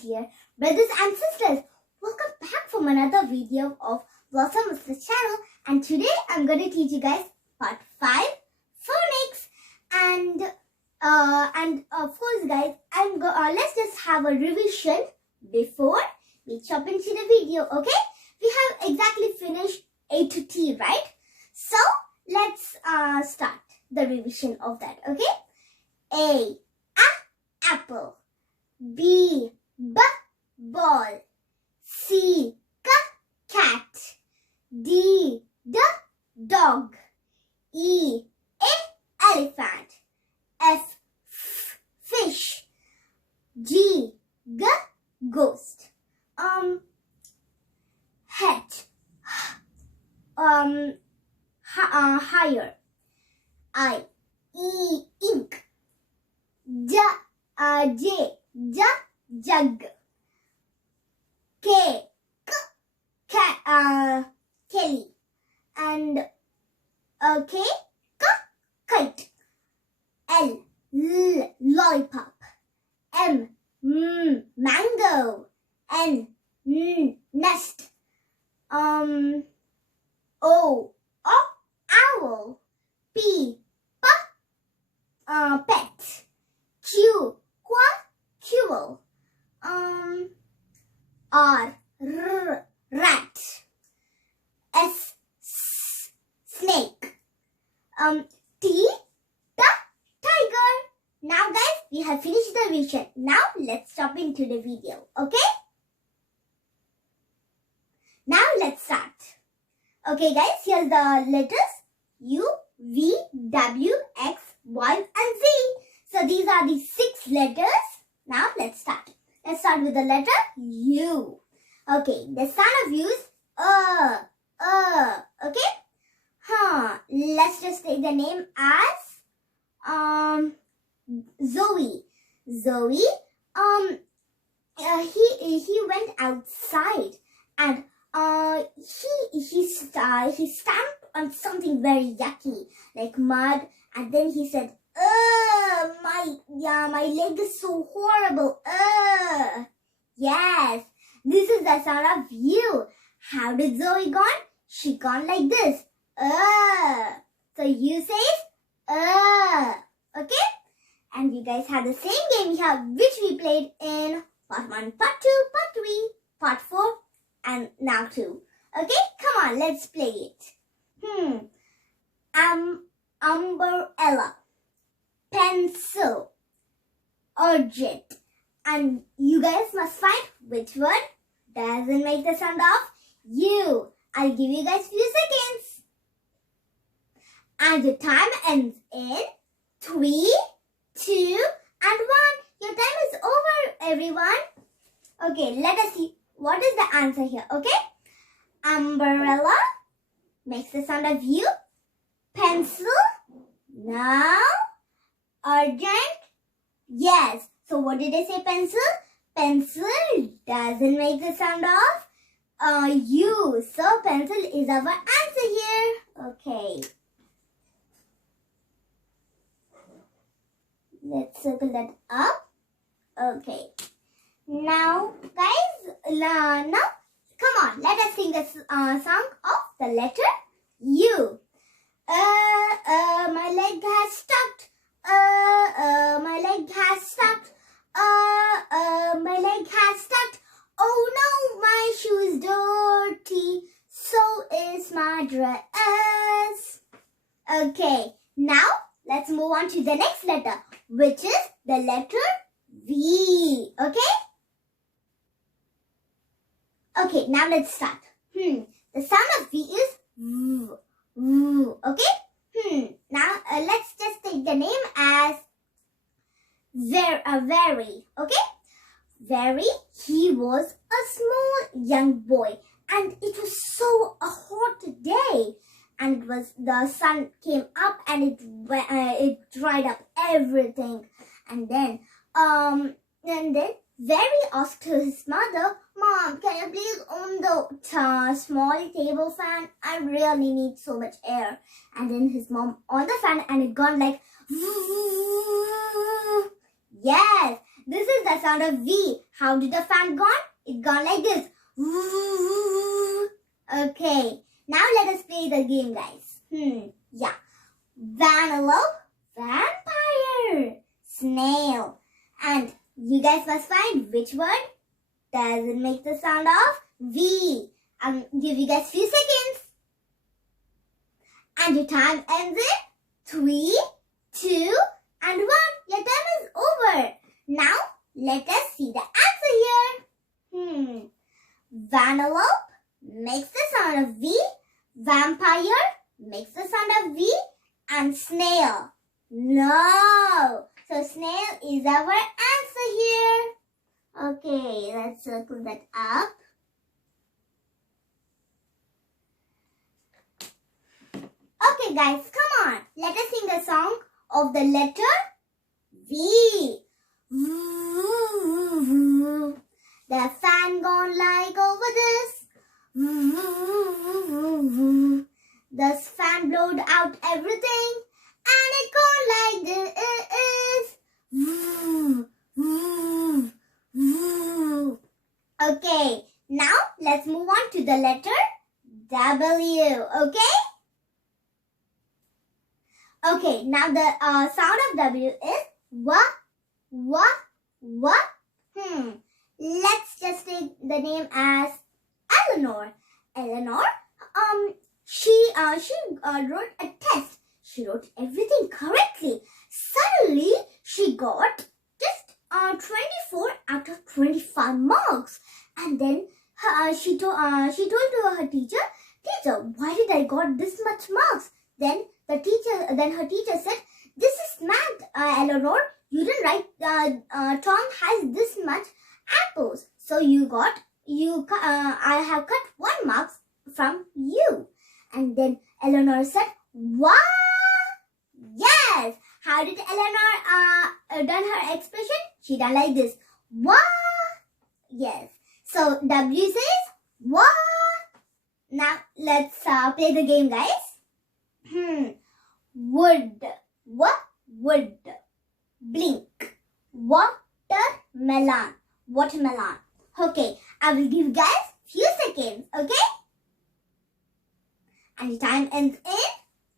dear brothers and sisters. Welcome back from another video of Blossom Sister channel, and today I'm going to teach you guys part 5 phonics. And of course guys, let's just have a revision before we jump into the video. Okay, we have exactly finished A to T, right? So let's start the revision of that. Okay, A, apple. B, ball. C, cat. D, dog. E, elephant. F, fish. G, ghost. H, higher. I, ink. J, jug. K, Kelly. And K, kite. L, lollipop. M, mango. N, nest. O, owl. P, pet. Q, quail. R, rat. S, snake. T, tiger. Now guys, we have finished the revision. Now let's jump into the video, okay? Now let's start. Okay guys, here's the letters U, V, W, X, Y and Z. So these are the 6 letters. Now let's start. Let's start with the letter U. Okay, the sound of U is okay? Let's just take the name as Zoe. Zoe, he went outside and he stamped on something very yucky, like mud, and then he said, my leg is so horrible. Yes, this is the sound of U. How did Zoe gone? She gone like this. So U says okay? And you guys have the same game here, which we played in part 1, part 2, part 3, part 4, and now 2. Okay, come on, let's play it. Umbrella. Pencil. Urgent. And you guys must find which word doesn't make the sound of U. I'll give you guys few seconds. And the time ends in 3, 2, and 1. Your time is over, everyone. Okay, let us see what is the answer here, okay? Umbrella makes the sound of U. Pencil. Now. Urgent. Yes. So what did I say, pencil? Pencil doesn't make the sound of U. So pencil is our answer here. Okay. Let's circle that up. Okay. Now, guys, now, come on. Let us sing a song of the letter U. My leg has stuck. My leg has stuck. My leg has stuck. Oh no, my shoe is dirty. So is my dress. Okay, now let's move on to the next letter, which is the letter V. Okay? Okay, now let's start. The sound of V is V. Okay? Now let's just take the name as Very. Okay? Very, he was a small young boy, and it was so a hot day, and the sun came up and it dried up everything, and then Very asked his mother, "Mom, can you please own the small table fan? I really need so much air." And then his mom on the fan, and it gone like, yes, This is the sound of V. How did the fan gone? It gone like this. Okay. Now let us play the game, guys. Yeah. Vanellope, vampire, snail. And you guys must find which word doesn't make the sound of V. I'll give you guys few seconds. And your time ends in 3, 2, and 1. Your time is over. Now, let us see the answer here. Vanellope makes the sound of V. Vampire makes the sound of V. And snail. No. So, snail is our answer here. Okay, let's circle that up. Okay, guys, come on. Let us sing the song of the letter V. The fan gone like over this. The fan blowed out everything. And it gone like this. Okay, now let's move on to the letter W. Okay? Okay, now the sound of W is wa. Let's just take the name as Eleanor. Eleanor, she wrote a test. She wrote everything correctly. Suddenly, she got just 24 out of 25 marks. And then she told to her teacher, "Teacher, why did I got this much marks?" Then her teacher said, "This is math, Eleanor. You didn't write. Tom has this much apples, so I have cut 1 mark from you." And then Eleanor said, "Wow, yes." How did Eleanor done her expression? She done like this. Wow, yes. So W says wow. Now let's play the game, guys. Wood. Wood. Blink. Watermelon. Watermelon. Okay, I will give you guys few seconds, okay? And the time ends in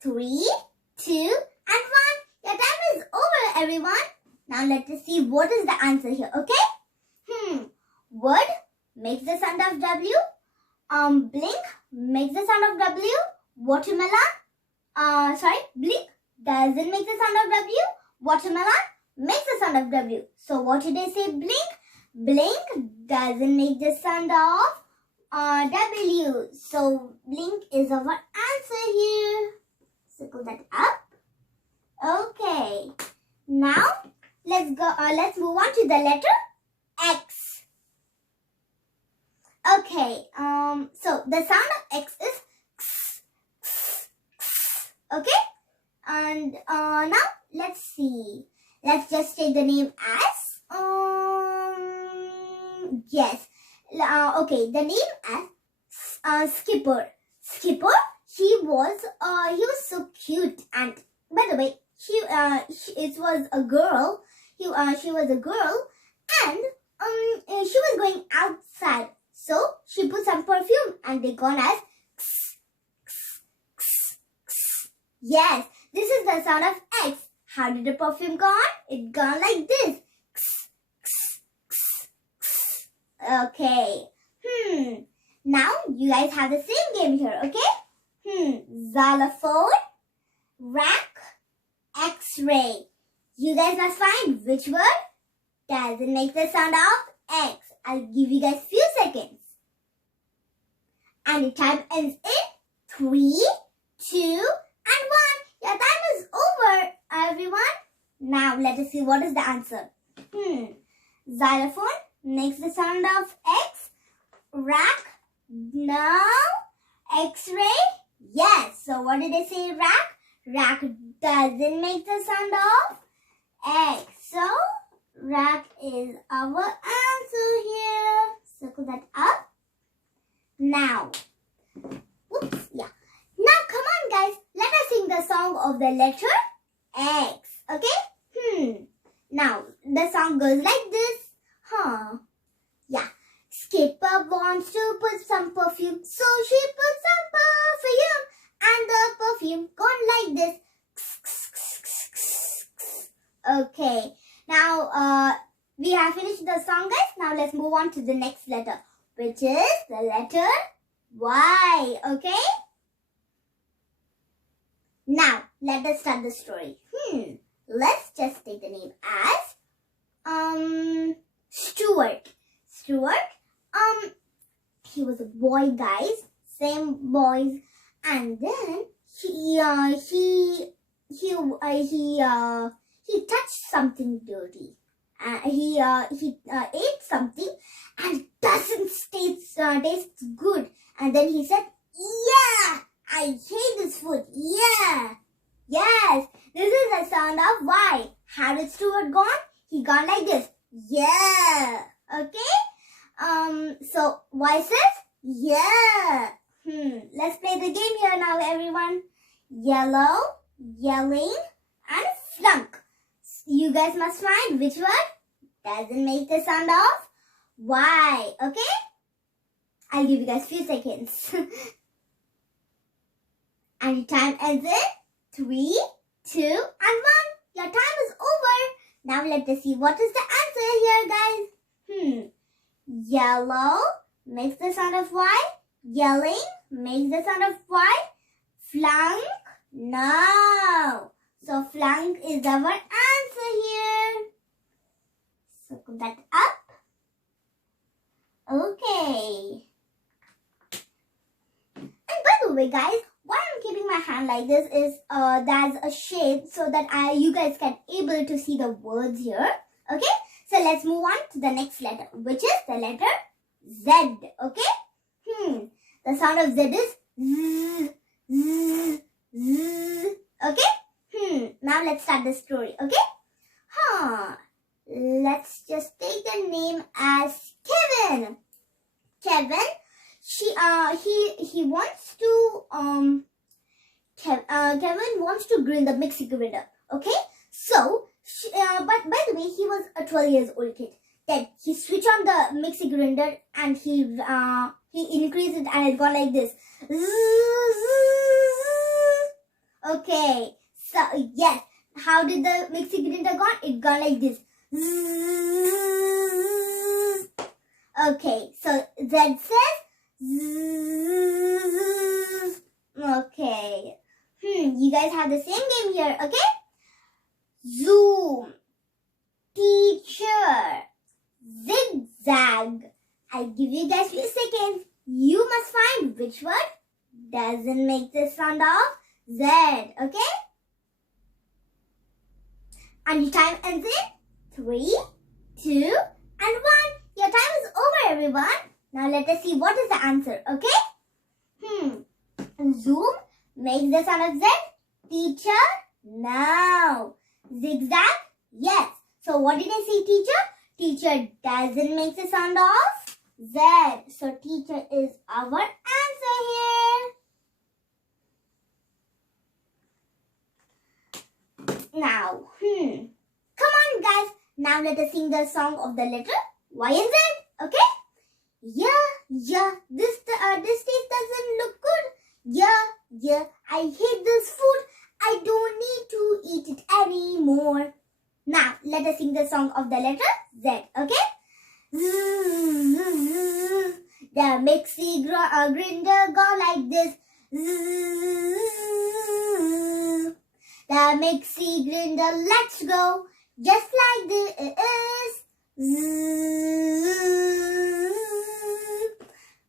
3, 2, and 1. Your time is over, everyone. Now let us see what is the answer here, okay? Wood makes the sound of W. Blink makes the sound of W. Watermelon. Blink doesn't make the sound of W. Watermelon makes the sound of W. So what did I say? Blink. Blink doesn't make the sound of W. So blink is our answer here. Circle that up. Okay. Now let's go. Let's move on to the letter X. Okay. So the sound of X is X, X, X. Okay. And now let's see. Let's just take the name as yes. Okay. The name as Skipper. Skipper. He was so cute, and by the way, it was a girl. She was a girl, and she was going outside. So she put some perfume, and they gone as X, X, X, X. Yes, this is the sound of X. How did the perfume go on? It gone like this. X, X, X, X. Okay. Now you guys have the same game here. Okay. Xylophone, rack, X-ray. You guys must find which word doesn't make the sound of X. I'll give you guys few seconds. And the time ends in 3, 2, and 1. Your time is over, everyone. Now let us see what is the answer. Xylophone makes the sound of X. Rack, no. X-ray, yes. So what did I say? Rack. Rack doesn't make the sound of X. So rack is our answer here. Circle that up. Now, oops, yeah. Now come on, guys. Let us sing the song of the letter X. Okay? Now the song goes like this. Ladybug wants to put some perfume, so she put some perfume, and the perfume gone like this. Okay, now we have finished the song, guys. Now let's move on to the next letter, which is the letter Y. Okay. Now let us start the story. Let's just take the name as Stuart. He was a boy, guys. Same boys, and then he touched something dirty. He ate something and doesn't taste good. And then he said, "Yeah, I hate this food. Yeah." Yes, this is the sound of Y. How did Stuart gone? He gone like this. Yeah. Okay. So Y says yeah. Let's play the game here now, everyone. Yellow, yelling, and flunk. You guys must find which word doesn't make the sound of Y. Okay? I'll give you guys few seconds. And your time ends in 3, 2, and 1. Your time is over. Now let us see what is the answer here, guys. Yellow makes the sound of Y. Yelling makes the sound of Y. Flunk? No. So flunk is our answer here. Circle that up. Okay. And by the way, guys, why I'm keeping my hand like this is there's a shade so that you guys can able to see the words here. Okay. So let's move on to the next letter, which is the letter Z. Okay. The sound of Z is Z, Z, Z. Okay. Now let's start the story. Okay. Let's just take the name as Kevin. Kevin, he wants to Kevin wants to grill the mixie grinder. Okay. So but by the way, he was a 12 years old kid. Then he switched on the mixie grinder and he increased it and it got like this. Okay. So yes, how did the mixie grinder go? It got like this. Okay. So Z says. Okay. You guys have the same game here. Okay. Zoom, teacher, zigzag. I'll give you guys few seconds. You must find which word doesn't make the sound of Z. Okay? And your time ends in 3, 2, and 1. Your time is over, everyone. Now let us see what is the answer. Okay? Zoom makes the sound of Z. Teacher, no. Zigzag? Yes. So what did I say, teacher? Teacher doesn't make the sound of Z. So teacher is our answer here. Now, come on, guys. Now let us sing the song of the letter Y and Z. Okay? Yeah. This taste doesn't look good. Yeah. I hate this food. I don't need to eat it anymore. Now, let us sing the song of the letter Z, okay? The mixie grinder go like this. The mixie grinder lets go just like this.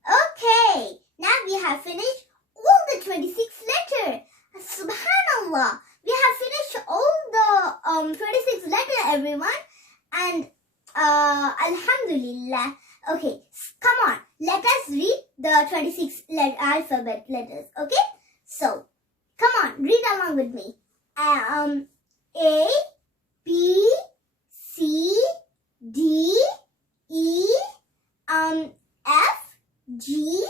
Okay, now we have finished all the 26 letters. Subhanallah, we have finished all the 26 letters, everyone, and Alhamdulillah. Okay, come on, let us read the 26 alphabet letters. Okay, so come on, read along with me. A, B, C, D, E, F, G,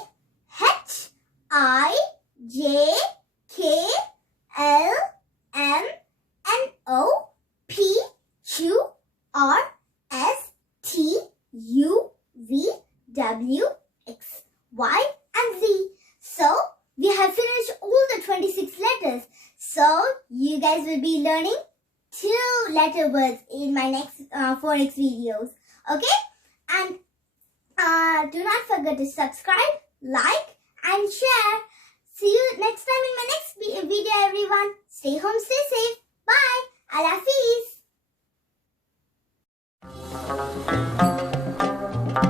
H, I, J, K, L, M, N, O, P, Q, R, S, T, U, V, W, X, Y, and Z. So, we have finished all the 26 letters. So, you guys will be learning 2 letter words in my next phonics videos. Okay? And do not forget to subscribe, like, and share. See you next time in my next video, everyone. Stay home, stay safe. Bye. Allah Hafiz.